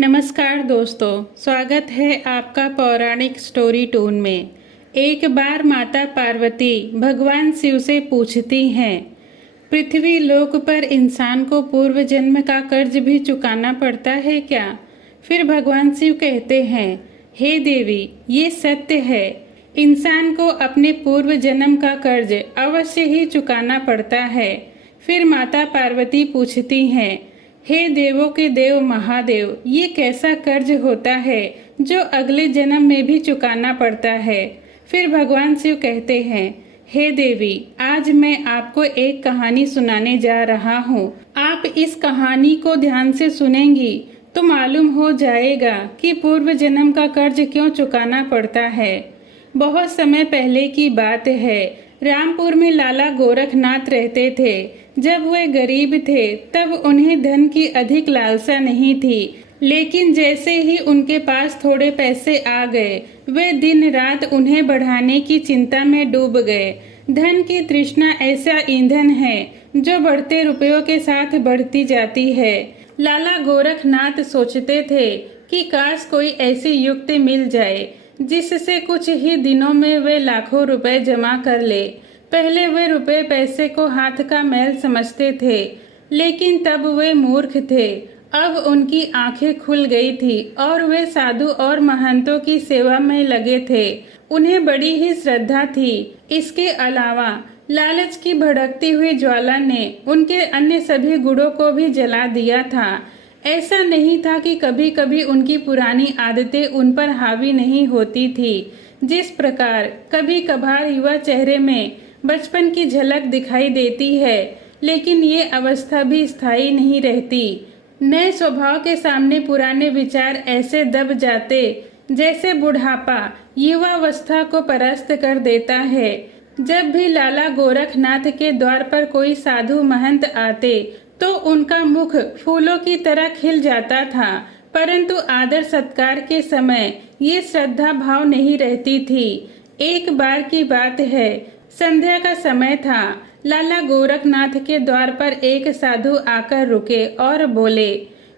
नमस्कार दोस्तों, स्वागत है आपका पौराणिक स्टोरी टून में। एक बार माता पार्वती भगवान शिव से पूछती हैं, पृथ्वी लोक पर इंसान को पूर्व जन्म का कर्ज भी चुकाना पड़ता है क्या? फिर भगवान शिव कहते हैं, हे देवी, ये सत्य है। इंसान को अपने पूर्व जन्म का कर्ज अवश्य ही चुकाना पड़ता है। फिर माता पार्वती पूछती हैं, हे देवों के देव महादेव, ये कैसा कर्ज होता है जो अगले जन्म में भी चुकाना पड़ता है? फिर भगवान शिव कहते हैं, हे देवी, आज मैं आपको एक कहानी सुनाने जा रहा हूँ। आप इस कहानी को ध्यान से सुनेंगी तो मालूम हो जाएगा कि पूर्व जन्म का कर्ज क्यों चुकाना पड़ता है। बहुत समय पहले की बात है। रामपुर में लाला गोरखनाथ रहते थे। जब वे गरीब थे तब उन्हें धन की अधिक लालसा नहीं थी, लेकिन जैसे ही उनके पास थोड़े पैसे आ गए वे दिन रात उन्हें बढ़ाने की चिंता में डूब गए। धन की तृष्णा ऐसा ईंधन है जो बढ़ते रुपयों के साथ बढ़ती जाती है। लाला गोरखनाथ सोचते थे कि काश कोई ऐसी युक्ति मिल जाए जिससे कुछ ही दिनों में वे लाखों रुपए जमा कर ले। पहले वे रुपए पैसे को हाथ का मैल समझते थे, लेकिन तब वे मूर्ख थे। अब उनकी आंखें खुल गई थी और वे साधु और महंतों की सेवा में लगे थे। उन्हें बड़ी ही श्रद्धा थी। इसके अलावा लालच की भड़कती हुई ज्वाला ने उनके अन्य सभी गुणों को भी जला दिया था। ऐसा नहीं था कि कभी कभी उनकी पुरानी आदतें उन पर हावी नहीं होती थी। जिस प्रकार कभी कभार युवा चेहरे में बचपन की झलक दिखाई देती है, लेकिन ये अवस्था भी स्थायी नहीं रहती। नए स्वभाव के सामने पुराने विचार ऐसे दब जाते जैसे बुढ़ापा युवावस्था को परास्त कर देता है। जब भी लाला गोरखनाथ के द्वार पर कोई साधु महंत आते तो उनका मुख फूलों की तरह खिल जाता था, परंतु आदर सत्कार के समय ये श्रद्धा भाव नहीं रहती थी। एक बार की बात है, संध्या का समय था। लाला गोरखनाथ के द्वार पर एक साधु आकर रुके और बोले,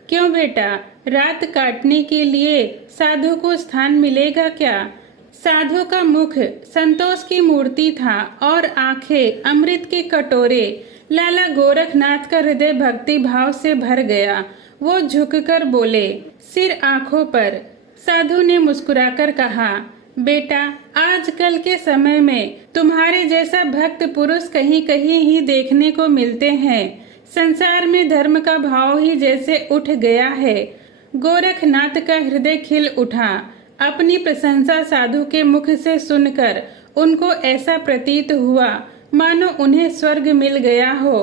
क्यों बेटा, रात काटने के लिए साधु को स्थान मिलेगा क्या? साधु का मुख संतोष की मूर्ति था और आंखें अमृत के कटोरे। लाला गोरखनाथ का हृदय भक्ति भाव से भर गया। वो झुककर बोले, सिर आंखों पर। साधु ने मुस्कुराकर कहा, बेटा, आजकल के समय में तुम्हारे जैसा भक्त पुरुष कहीं कहीं ही देखने को मिलते हैं। संसार में धर्म का भाव ही जैसे उठ गया है। गोरखनाथ का हृदय खिल उठा। अपनी प्रशंसा साधु के मुख से सुनकर उनको ऐसा प्रतीत हुआ मानो उन्हें स्वर्ग मिल गया हो।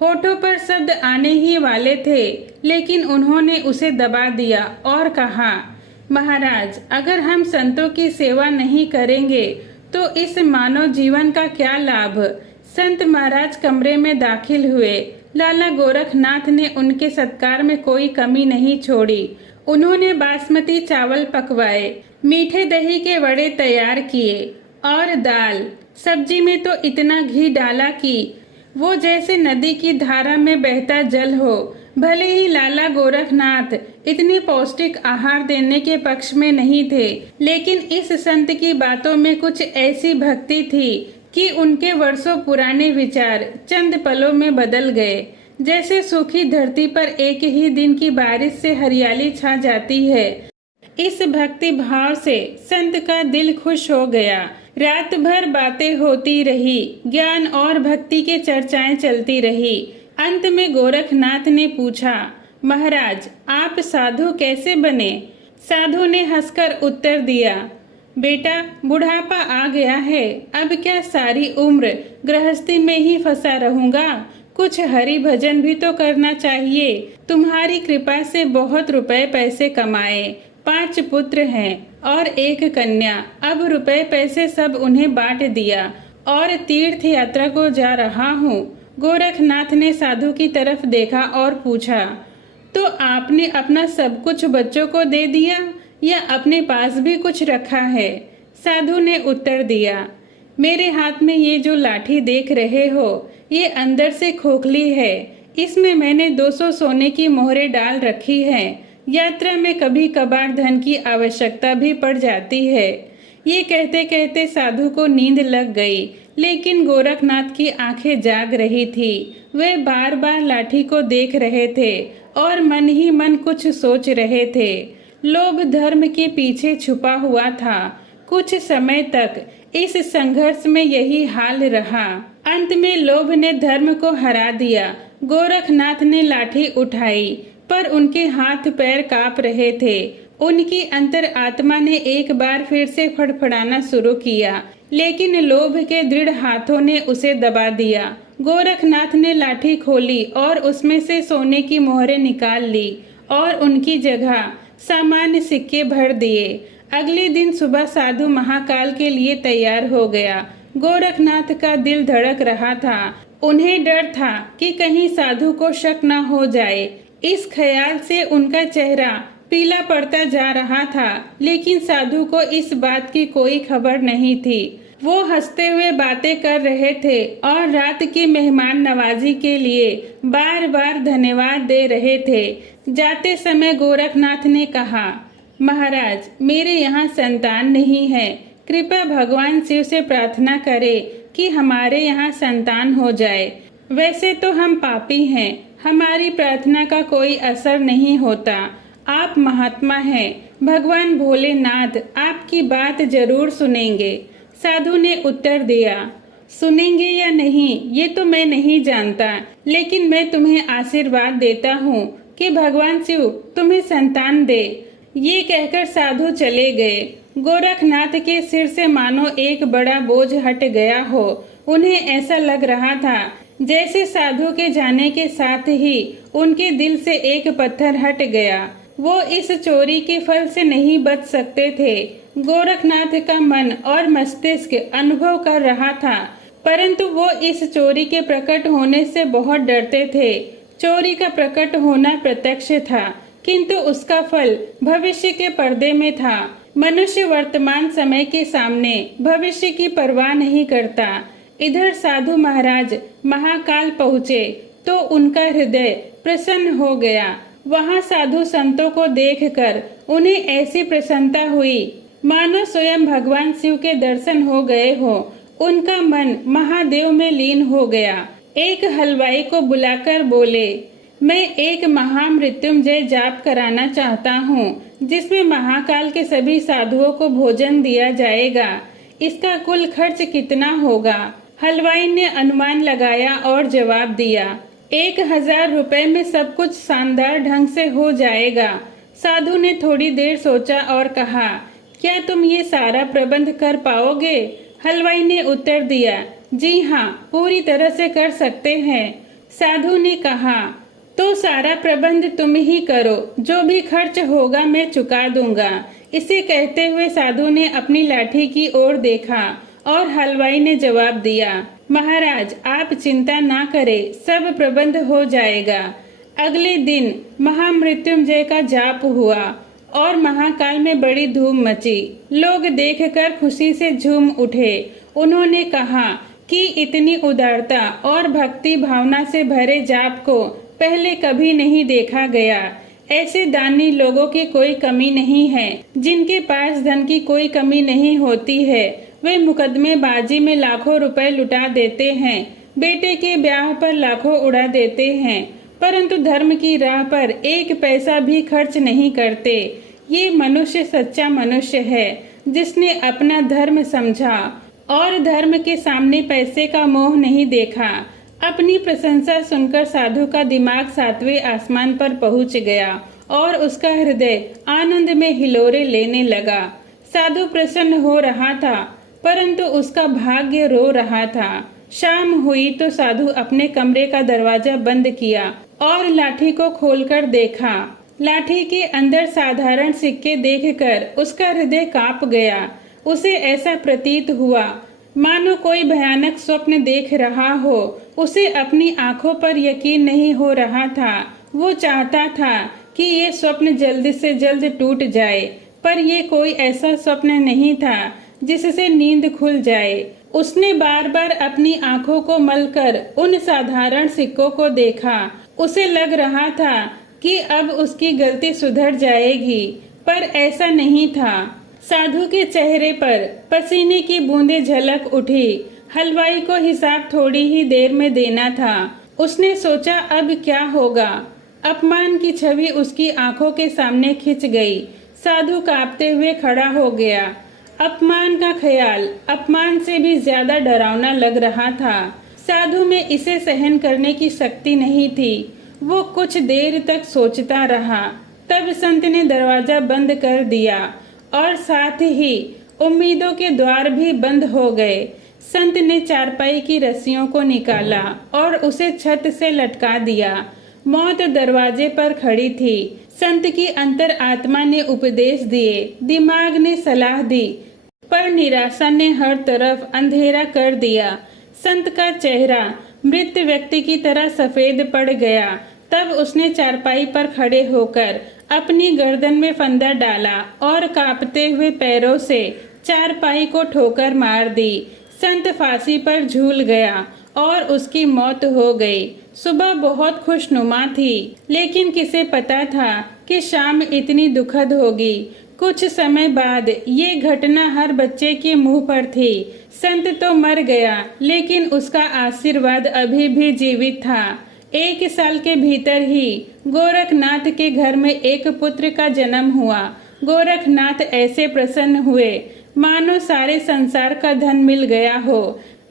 होठों पर शब्द आने ही वाले थे, लेकिन उन्होंने उसे दबा दिया और कहा, महाराज, अगर हम संतों की सेवा नहीं करेंगे तो इस मानव जीवन का क्या लाभ? संत महाराज कमरे में दाखिल हुए। लाला गोरखनाथ ने उनके सत्कार में कोई कमी नहीं छोड़ी। उन्होंने बासमती चावल पकवाए, मीठे दही के वड़े तैयार किए और दाल सब्जी में तो इतना घी डाला कि वो जैसे नदी की धारा में बहता जल हो। भले ही लाला गोरखनाथ इतनी पौष्टिक आहार देने के पक्ष में नहीं थे, लेकिन इस संत की बातों में कुछ ऐसी भक्ति थी कि उनके वर्षों पुराने विचार चंद पलों में बदल गए। जैसे सूखी धरती पर एक ही दिन की बारिश से हरियाली छा जाती है। इस भक्ति भाव से संत का दिल खुश हो गया। रात भर बातें होती रही, ज्ञान और भक्ति के चर्चाएं चलती रही। अंत में गोरखनाथ ने पूछा, महाराज, आप साधु कैसे बने? साधु ने हंसकर उत्तर दिया, बेटा, बुढ़ापा आ गया है, अब क्या सारी उम्र गृहस्थी में ही फंसा रहूंगा? कुछ हरि भजन भी तो करना चाहिए। तुम्हारी कृपा से बहुत रुपए पैसे कमाए, 5 पुत्र हैं और 1 कन्या। अब रुपए पैसे सब उन्हें बांट दिया और तीर्थ यात्रा को जा रहा हूँ। गोरखनाथ ने साधु की तरफ देखा और पूछा, तो आपने अपना सब कुछ बच्चों को दे दिया या अपने पास भी कुछ रखा है? साधु ने उत्तर दिया, मेरे हाथ में ये जो लाठी देख रहे हो, ये अंदर से खोखली है। इसमें मैंने 200 सोने की मोहरें डाल रखी हैं। यात्रा में कभी कभार धन की आवश्यकता भी पड़ जाती है। ये कहते कहते साधु को नींद लग गई, लेकिन गोरखनाथ की आंखें जाग रही थी। वे बार बार लाठी को देख रहे थे और मन ही मन कुछ सोच रहे थे। लोभ धर्म के पीछे छुपा हुआ था। कुछ समय तक इस संघर्ष में यही हाल रहा। अंत में लोभ ने धर्म को हरा दिया। गोरखनाथ ने लाठी उठाई, पर उनके हाथ पैर कांप रहे थे। उनकी अंतर आत्मा ने एक बार फिर से फड़फड़ाना शुरू किया, लेकिन लोभ के दृढ़ हाथों ने उसे दबा दिया। गोरखनाथ ने लाठी खोली और उसमें से सोने की मोहरें निकाल ली और उनकी जगह सामान्य सिक्के भर दिए। अगले दिन सुबह साधु महाकाल के लिए तैयार हो गया। गोरखनाथ का दिल धड़क रहा था। उन्हें डर था कि कहीं साधु को शक न हो जाए। इस ख्याल से उनका चेहरा पीला पड़ता जा रहा था, लेकिन साधु को इस बात की कोई खबर नहीं थी। वो हंसते हुए बातें कर रहे थे और रात की मेहमान नवाजी के लिए बार बार धन्यवाद दे रहे थे। जाते समय गोरखनाथ ने कहा, महाराज, मेरे यहाँ संतान नहीं है। कृपया भगवान शिव से प्रार्थना करें कि हमारे यहाँ संतान हो जाए। वैसे तो हम पापी हैं, हमारी प्रार्थना का कोई असर नहीं होता। आप महात्मा हैं, भगवान भोलेनाथ आपकी बात जरूर सुनेंगे। साधु ने उत्तर दिया, सुनेंगे या नहीं ये तो मैं नहीं जानता, लेकिन मैं तुम्हें आशीर्वाद देता हूँ कि भगवान शिव तुम्हें संतान दे। ये कहकर साधु चले गए। गोरखनाथ के सिर से मानो एक बड़ा बोझ हट गया हो। उन्हें ऐसा लग रहा था जैसे साधु के जाने के साथ ही उनके दिल से एक पत्थर हट गया। वो इस चोरी के फल से नहीं बच सकते थे। गोरखनाथ का मन और मस्तिष्क अनुभव कर रहा था, परंतु वो इस चोरी के प्रकट होने से बहुत डरते थे। चोरी का प्रकट होना प्रत्यक्ष था, किंतु उसका फल भविष्य के पर्दे में था। मनुष्य वर्तमान समय के सामने भविष्य की परवाह नहीं करता। इधर साधु महाराज महाकाल पहुँचे तो उनका हृदय प्रसन्न हो गया। वहाँ साधु संतों को देखकर उन्हें ऐसी प्रसन्नता हुई मानो स्वयं भगवान शिव के दर्शन हो गए हो। उनका मन महादेव में लीन हो गया। एक हलवाई को बुलाकर बोले, मैं एक महामृत्युंजय जाप कराना चाहता हूँ, जिसमें महाकाल के सभी साधुओं को भोजन दिया जाएगा। इसका कुल खर्च कितना होगा? हलवाई ने अनुमान लगाया और जवाब दिया, 1000 रुपए में सब कुछ शानदार ढंग से हो जाएगा। साधु ने थोड़ी देर सोचा और कहा, क्या तुम ये सारा प्रबंध कर पाओगे? हलवाई ने उत्तर दिया, जी हाँ, पूरी तरह से कर सकते हैं। साधु ने कहा, तो सारा प्रबंध तुम ही करो, जो भी खर्च होगा मैं चुका दूंगा। इसे कहते हुए साधु ने अपनी लाठी की ओर देखा और हलवाई ने जवाब दिया, महाराज आप चिंता ना करें, सब प्रबंध हो जाएगा। अगले दिन महामृत्युंजय का जाप हुआ और महाकाल में बड़ी धूम मची। लोग देखकर खुशी से झूम उठे। उन्होंने कहा कि इतनी उदारता और भक्ति भावना से भरे जाप को पहले कभी नहीं देखा गया। ऐसे दानी लोगों की कोई कमी नहीं है। जिनके पास धन की कोई कमी नहीं होती है, वे मुकदमेबाजी में लाखों रुपए लुटा देते हैं, बेटे के ब्याह पर लाखों उड़ा देते हैं, परंतु धर्म की राह पर एक पैसा भी खर्च नहीं करते। ये मनुष्य सच्चा मनुष्य है, जिसने अपना धर्म समझा और धर्म के सामने पैसे का मोह नहीं देखा। अपनी प्रशंसा सुनकर साधु का दिमाग 7वें आसमान पर पहुंच गया और उसका हृदय आनंद में हिलोरे लेने लगा। साधु प्रसन्न हो रहा था, परंतु उसका भाग्य रो रहा था। शाम हुई तो साधु अपने कमरे का दरवाजा बंद किया और लाठी को खोलकर देखा। लाठी के अंदर साधारण सिक्के देखकर उसका हृदय कांप गया। उसे ऐसा प्रतीत हुआ मानो कोई भयानक स्वप्न देख रहा हो। उसे अपनी आंखों पर यकीन नहीं हो रहा था। वो चाहता था कि ये स्वप्न जल्द से जल्द टूट जाए, पर ये कोई ऐसा स्वप्न नहीं था जिससे नींद खुल जाए। उसने बार बार अपनी आंखों को मलकर उन साधारण सिक्कों को देखा। उसे लग रहा था कि अब उसकी गलती सुधर जाएगी, पर ऐसा नहीं था। साधु के चेहरे पर पसीने की बूंदें झलक उठी। हलवाई को हिसाब थोड़ी ही देर में देना था। उसने सोचा अब क्या होगा। अपमान की छवि उसकी आंखों के सामने खिंच गई। साधु कांपते हुए खड़ा हो गया। अपमान का ख्याल अपमान से भी ज्यादा डरावना लग रहा था। साधु में इसे सहन करने की शक्ति नहीं थी। वो कुछ देर तक सोचता रहा। तब संत ने दरवाजा बंद कर दिया और साथ ही उम्मीदों के द्वार भी बंद हो गए। संत ने चारपाई की रस्सियों को निकाला और उसे छत से लटका दिया। मौत दरवाजे पर खड़ी थी। संत की अंतर आत्मा ने उपदेश दिए, दिमाग ने सलाह दी, पर निराशा ने हर तरफ अंधेरा कर दिया। संत का चेहरा मृत व्यक्ति की तरह सफेद पड़ गया। तब उसने चारपाई पर खड़े होकर अपनी गर्दन में फंदा डाला और कांपते हुए पैरों से चारपाई को ठोकर मार दी। संत फांसी पर झूल गया और उसकी मौत हो गई। सुबह बहुत खुशनुमा थी, लेकिन किसे पता था कि शाम इतनी दुखद होगी। कुछ समय बाद ये घटना हर बच्चे के मुंह पर थी। संत तो मर गया, लेकिन उसका आशीर्वाद अभी भी जीवित था। 1 साल के भीतर ही गोरखनाथ के घर में एक पुत्र का जन्म हुआ। गोरखनाथ ऐसे प्रसन्न हुए मानो सारे संसार का धन मिल गया हो।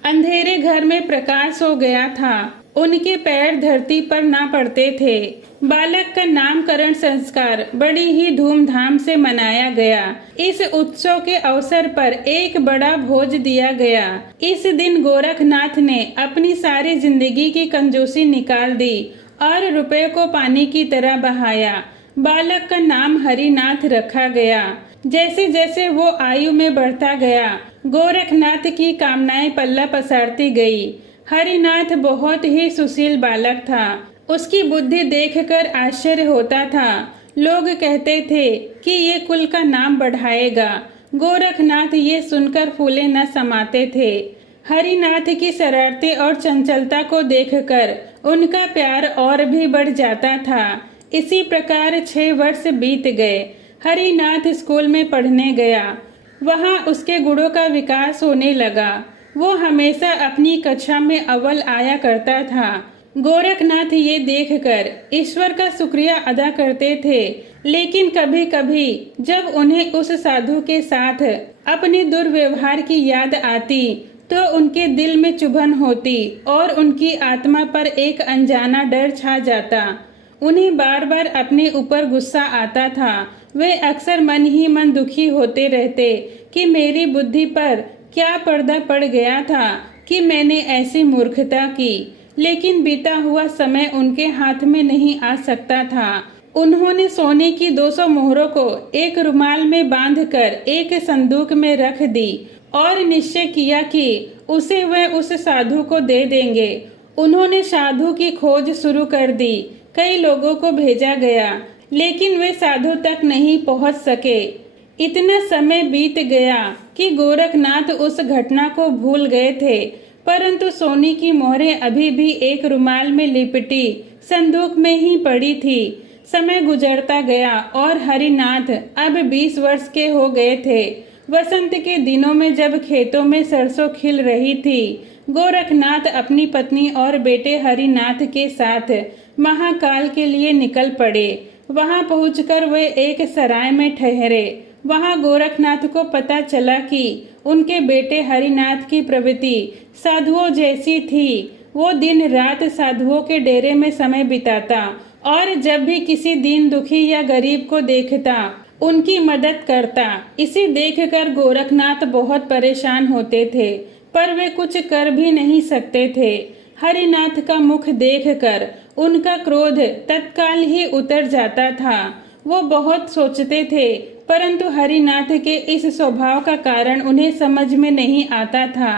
अंधेरे घर में प्रकाश हो गया था। उनके पैर धरती पर ना पड़ते थे। बालक का नामकरण संस्कार बड़ी ही धूमधाम से मनाया गया। इस उत्सव के अवसर पर एक बड़ा भोज दिया गया। इस दिन गोरखनाथ ने अपनी सारी जिंदगी की कंजूसी निकाल दी और रुपए को पानी की तरह बहाया। बालक का नाम हरिनाथ रखा गया। जैसे जैसे वो आयु में बढ़ता गया, गोरखनाथ की कामनाएं पल्ला पसारती गई। हरिनाथ बहुत ही सुशील बालक था। उसकी बुद्धि देखकर आश्चर्य होता था। लोग कहते थे कि ये कुल का नाम बढ़ाएगा। गोरखनाथ ये सुनकर फूले न समाते थे। हरिनाथ की शरारतें और चंचलता को देखकर उनका प्यार और भी बढ़ जाता था। इसी प्रकार 6 वर्ष बीत गए। हरिनाथ स्कूल में पढ़ने गया। वहाँ उसके गुणों का विकास होने लगा। वो हमेशा अपनी कक्षा में अव्वल आया करता था। गोरखनाथ ये देखकर ईश्वर का शुक्रिया अदा करते थे, लेकिन कभी कभी जब उन्हें उस साधु के साथ अपने दुर्व्यवहार की याद आती तो उनके दिल में चुभन होती और उनकी आत्मा पर एक अनजाना डर छा जाता। उन्हें बार बार अपने ऊपर गुस्सा आता था। वे अक्सर मन ही मन दुखी होते रहते कि मेरी बुद्धि पर क्या पर्दा पड़ गया था कि मैंने ऐसी मूर्खता की। लेकिन बीता हुआ समय उनके हाथ में नहीं आ सकता था। उन्होंने सोने की 200 मोहरों को एक रुमाल में बांधकर एक संदूक में रख दी और निश्चय किया कि उसे वह उस साधु को दे देंगे। उन्होंने साधु की खोज शुरू कर दी। कई लोगों को भेजा गया, लेकिन वे साधु तक नहीं पहुंच सके। इतना समय बीत गया कि गोरखनाथ उस घटना को भूल गए थे, परंतु सोने की मोहरें अभी भी एक रुमाल में लिपटी संदूक में ही पड़ी थी। समय गुजरता गया और हरिनाथ अब 20 वर्ष के हो गए थे। वसंत के दिनों में जब खेतों में सरसों खिल रही थी, गोरखनाथ अपनी पत्नी और बेटे हरिनाथ के साथ महाकाल के लिए निकल पड़े। वहां पहुंचकर वे एक सराय में ठहरे। वहां गोरखनाथ को पता चला कि उनके बेटे हरिनाथ की प्रवृत्ति साधुओं जैसी थी। वो दिन रात साधुओं के डेरे में समय बिताता और जब भी किसी दीन दुखी या गरीब को देखता उनकी मदद करता। इसे देखकर गोरखनाथ बहुत परेशान होते थे, पर वे कुछ कर भी नहीं सकते थे। हरिनाथ का मुख देखकर उनका क्रोध तत्काल ही उतर जाता था। वो बहुत सोचते थे, परंतु हरिनाथ के इस स्वभाव का कारण उन्हें समझ में नहीं आता था।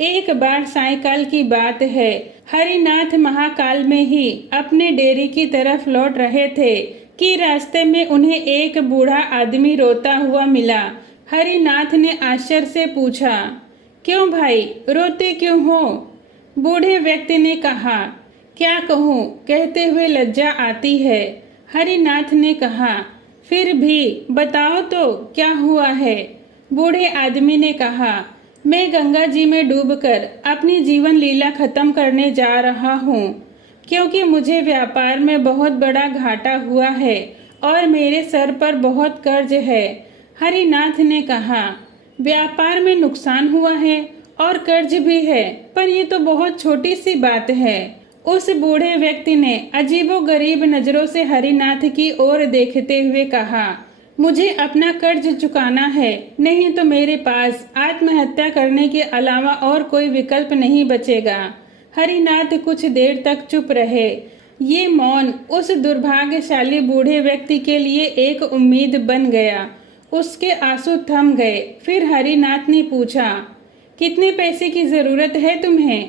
एक बार सायंकाल की बात है, हरिनाथ महाकाल में ही अपने डेरे की तरफ लौट रहे थे कि रास्ते में उन्हें एक बूढ़ा आदमी रोता हुआ मिला। हरिनाथ ने आश्चर्य से पूछा, क्यों भाई, रोते क्यों हो? बूढ़े व्यक्ति ने कहा, क्या कहूँ, कहते हुए लज्जा आती है। हरिनाथ ने कहा, फिर भी बताओ तो क्या हुआ है। बूढ़े आदमी ने कहा, मैं गंगा जी में डूबकर अपनी जीवन लीला खत्म करने जा रहा हूँ, क्योंकि मुझे व्यापार में बहुत बड़ा घाटा हुआ है और मेरे सर पर बहुत कर्ज है। हरिनाथ ने कहा, व्यापार में नुकसान हुआ है और कर्ज भी है, पर ये तो बहुत छोटी सी बात है। उस बूढ़े व्यक्ति ने अजीबोगरीब नजरों से हरिनाथ की ओर देखते हुए कहा, मुझे अपना कर्ज चुकाना है, नहीं तो मेरे पास आत्महत्या करने के अलावा और कोई विकल्प नहीं बचेगा। हरिनाथ कुछ देर तक चुप रहे। ये मौन उस दुर्भाग्यशाली बूढ़े व्यक्ति के लिए एक उम्मीद बन गया। उसके आंसू थम गए। फिर हरिनाथ ने पूछा, कितने पैसे की जरूरत है तुम्हें?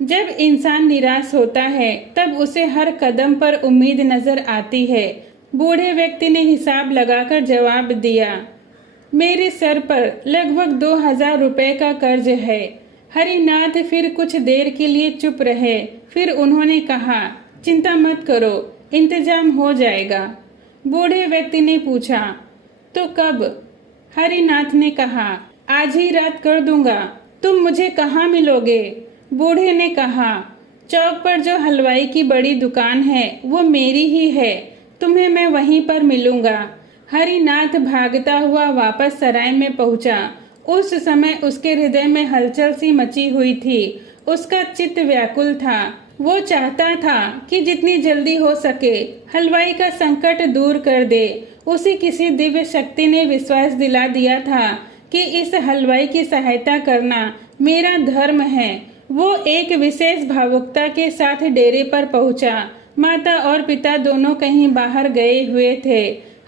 जब इंसान निराश होता है तब उसे हर कदम पर उम्मीद नजर आती है। बूढ़े व्यक्ति ने हिसाब लगाकर जवाब दिया, मेरे सर पर लगभग 2000 रुपए का कर्ज है। हरिनाथ फिर कुछ देर के लिए चुप रहे। फिर उन्होंने कहा, चिंता मत करो, इंतजाम हो जाएगा। बूढ़े व्यक्ति ने पूछा, तो कब? हरिनाथ ने कहा, आज ही रात कर दूंगा। तुम मुझे कहाँ मिलोगे? बूढ़े ने कहा, चौक पर जो हलवाई की बड़ी दुकान है वो मेरी ही है, तुम्हें मैं वहीं पर मिलूंगा। हरिनाथ भागता हुआ वापस सराय में पहुंचा। उस समय उसके हृदय में हलचल सी मची हुई थी। उसका चित्त व्याकुल था। वो चाहता था कि जितनी जल्दी हो सके हलवाई का संकट दूर कर दे। उसे किसी दिव्य शक्ति ने विश्वास दिला दिया था कि इस हलवाई की सहायता करना मेरा धर्म है। वो एक विशेष भावुकता के साथ डेरे पर पहुंचा। माता और पिता दोनों कहीं बाहर गए हुए थे।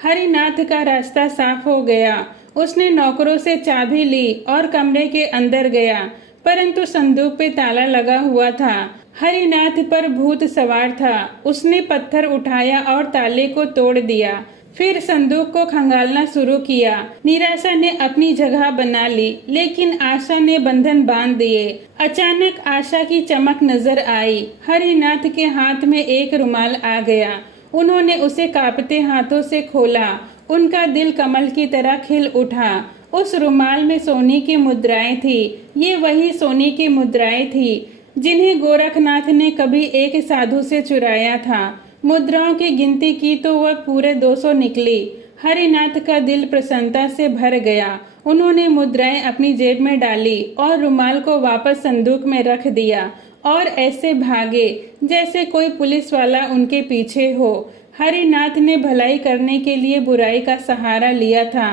हरिनाथ का रास्ता साफ हो गया। उसने नौकरों से चाबी ली और कमरे के अंदर गया, परंतु संदूक पे ताला लगा हुआ था। हरिनाथ पर भूत सवार था। उसने पत्थर उठाया और ताले को तोड़ दिया। फिर संदूक को खंगालना शुरू किया। निराशा ने अपनी जगह बना ली, लेकिन आशा ने बंधन बांध दिए। अचानक आशा की चमक नजर आई। हरिनाथ के हाथ में एक रुमाल आ गया। उन्होंने उसे कांपते हाथों से खोला। उनका दिल कमल की तरह खिल उठा। उस रुमाल में सोने की मुद्राएं थी। ये वही सोने की मुद्राएं थी जिन्हें गोरखनाथ ने कभी एक साधु से चुराया था। मुद्राओं की गिनती की तो वह पूरे 200 निकली। हरिनाथ का दिल प्रसन्नता से भर गया। उन्होंने मुद्राएं अपनी जेब में डाली और रुमाल को वापस संदूक में रख दिया और ऐसे भागे जैसे कोई पुलिस वाला उनके पीछे हो। हरिनाथ ने भलाई करने के लिए बुराई का सहारा लिया था।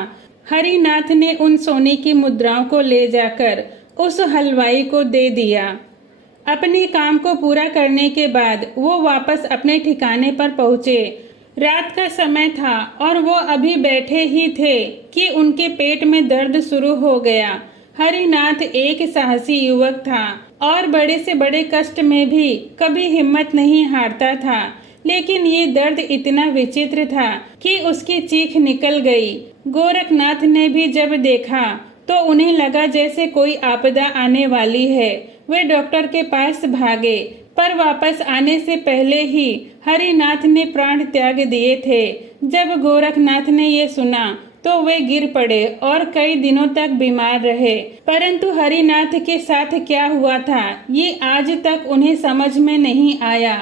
हरिनाथ ने उन सोने की मुद्राओं को ले जाकर उस हलवाई को दे दिया। अपने काम को पूरा करने के बाद वो वापस अपने ठिकाने पर पहुंचे। रात का समय था और वो अभी बैठे ही थे कि उनके पेट में दर्द शुरू हो गया। हरिनाथ एक साहसी युवक था और बड़े से बड़े कष्ट में भी कभी हिम्मत नहीं हारता था, लेकिन ये दर्द इतना विचित्र था कि उसकी चीख निकल गई। गोरखनाथ ने भी जब देखा तो उन्हें लगा जैसे कोई आपदा आने वाली है। वे डॉक्टर के पास भागे, पर वापस आने से पहले ही हरिनाथ ने प्राण त्याग दिए थे। जब गोरखनाथ ने ये सुना तो वे गिर पड़े और कई दिनों तक बीमार रहे। परंतु हरिनाथ के साथ क्या हुआ था ये आज तक उन्हें समझ में नहीं आया।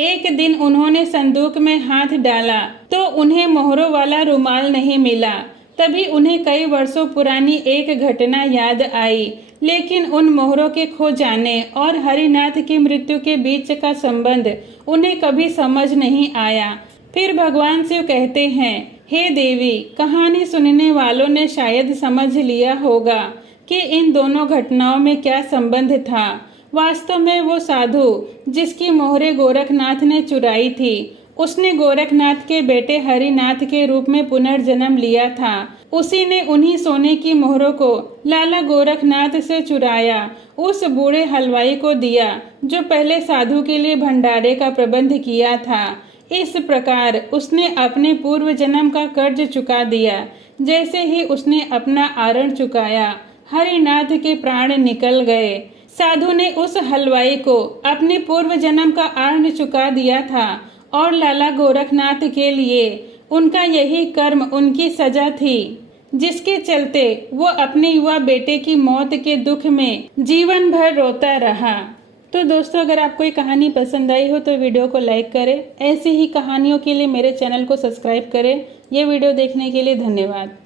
एक दिन उन्होंने संदूक में हाथ डाला तो उन्हें मोहरों वाला रुमाल नहीं मिला। तभी उन्हें कई वर्षों पुरानी एक घटना याद आई, लेकिन उन मोहरों के खो जाने और हरिनाथ की मृत्यु के बीच का संबंध उन्हें कभी समझ नहीं आया। फिर भगवान शिव कहते हैं, हे देवी, कहानी सुनने वालों ने शायद समझ लिया होगा कि इन दोनों घटनाओं में क्या संबंध था। वास्तव में वो साधु जिसकी मोहरे गोरखनाथ ने चुराई थी, उसने गोरखनाथ के बेटे हरिनाथ के रूप में पुनर्जन्म लिया था। उसी ने उन्हीं सोने की मोहरों को लाला गोरखनाथ से चुराया, उस बूढ़े हलवाई को दिया जो पहले साधु के लिए भंडारे का प्रबंध किया था। इस प्रकार उसने अपने पूर्व जन्म का कर्ज चुका दिया। जैसे ही उसने अपना आरण चुकाया, हरिनाथ के प्राण निकल गए। साधु ने उस हलवाई को अपने पूर्व जन्म का आरण चुका दिया था और लाला गोरखनाथ के लिए उनका यही कर्म उनकी सजा थी, जिसके चलते वो अपने युवा बेटे की मौत के दुख में जीवन भर रोता रहा। तो दोस्तों, अगर आपको ये कहानी पसंद आई हो तो वीडियो को लाइक करें। ऐसी ही कहानियों के लिए मेरे चैनल को सब्सक्राइब करें। ये वीडियो देखने के लिए धन्यवाद।